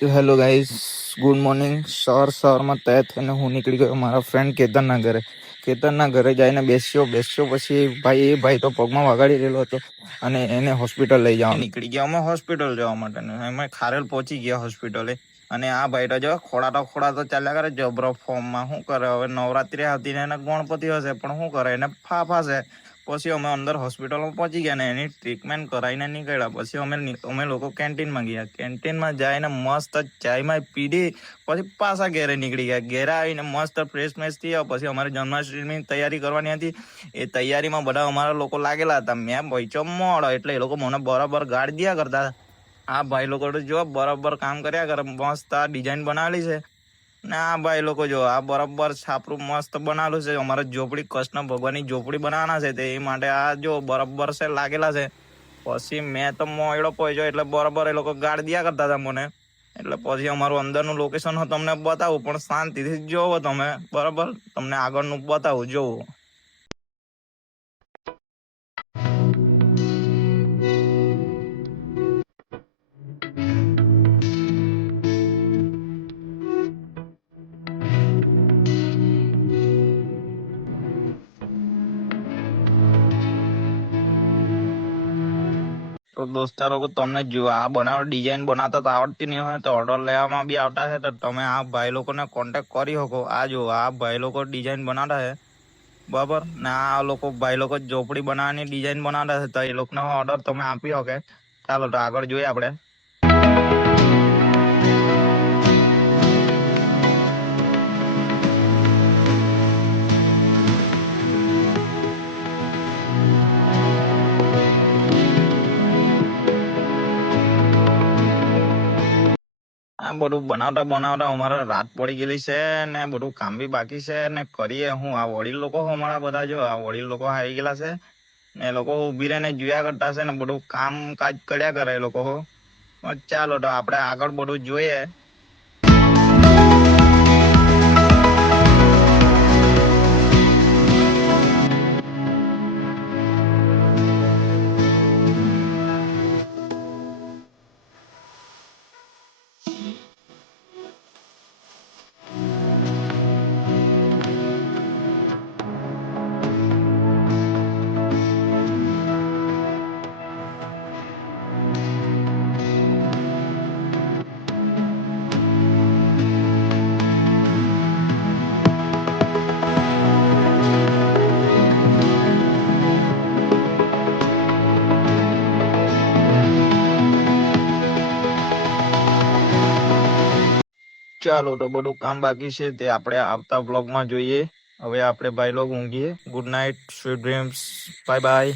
તો hello guys, good morning. સવારમાં તૈયાર થઈને હું નીકળી ગયો મારા ફ્રેન્ડ કેતનના ઘરે. કેતનના ઘરે જઈને બેસ્યો પછી ભાઈ તો પગમાં વગાડી રહેલો હતો અને એને હોસ્પિટલ લઈ જવા નીકળી ગયા અમે હોસ્પિટલ જવા માટે. અમે ખારેલ પહોંચી ગયા હોસ્પિટલે અને આ ભાઈ તો જો ખોડાતો ચાલ્યા કરે જબરો ફોર્મમાં. શું કરે હવે, નવરાત્રી આવતી ને એને ગણપતિ હશે પણ શું કરે, એને ફાફાશે. પછી અમે અંદર હોસ્પિટલમાં પહોંચી ગયા ને એની ટ્રીટમેન્ટ કરાવીને નીકળ્યા. પછી અમે લોકો કેન્ટીનમાં ગયા. કેન્ટીનમાં જઈને મસ્ત ચાયમાં પીધી. પછી પાછા ઘેરે નીકળી ગયા. ઘેરે આવીને મસ્ત ફ્રેશ થયા. પછી અમારે જન્માષ્ટમીની તૈયારી કરવાની હતી. એ તૈયારીમાં બધા અમારા લોકો લાગેલા હતા. મેં પહોંચ્યો મોડો એટલે એ લોકો મને બરાબર ગાળ દિયા કરતા. આ ભાઈ લોકો તો જો બરાબર કામ કર્યા કરે. મસ્ત આ ડિઝાઇન બનાવેલી છે ને આ ભાઈ લોકો જો આ બરાબર છાપરું મસ્ત બનાવેલું છે. અમારે ઝોપડી કૃષ્ણ ભગવાનની ઝોપડી બનાવવાના છે તે માટે આ જો બરાબર છે લાગેલા છે. પછી મેં તો મોયડો પહોંચ્યો એટલે બરાબર એ લોકો ગાળ દિયા કરતા હતા મને. એટલે પછી અમારું અંદરનું લોકેશન તમને બતાવું પણ શાંતિથી જોવો તમે. બરાબર, તમને આગળનું બતાવું જોવું. તો દોસ્તારો તમને જો આ ડિઝાઇન બનાવતા તો આવડતી નહીં હોય તો ઓર્ડર લેવામાં બી આવતા છે તો તમે આ ભાઈ લોકોને કોન્ટેક્ટ કરી શકો. આ જો આ ભાઈ લોકો ડિઝાઇન બનાવતા છે બરાબર ને આ લોકો ભાઈ લોકો ઝોપડી બનાવવાની ડિઝાઇન બનાવતા છે તો એ લોકોનો ઓર્ડર તમે આપી શકો. ચાલો તો આગળ જોઈએ આપણે. આ બધું બનાવતા અમારે રાત પડી ગયેલી છે ને બધું કામ બી બાકી છે ને કરીએ હું. આ વડીલ લોકો અમારા બધા જો આ વડીલ લોકો આવી ગયેલા છે ને એ લોકો ઉભી રહીને જોયા કરતા છે ને બધું કામ કાજ કર્યા કરે એ લોકો. ચાલો તો આપણે આગળ બધું જોઈએ. ચાલો તો બધું કામ બાકી છે તે આપણે આવતા બ્લોગમાં જોઈએ. હવે આપણે ભાઈ લોગ ઊંઘીએ. Good night, sweet dreams, bye by.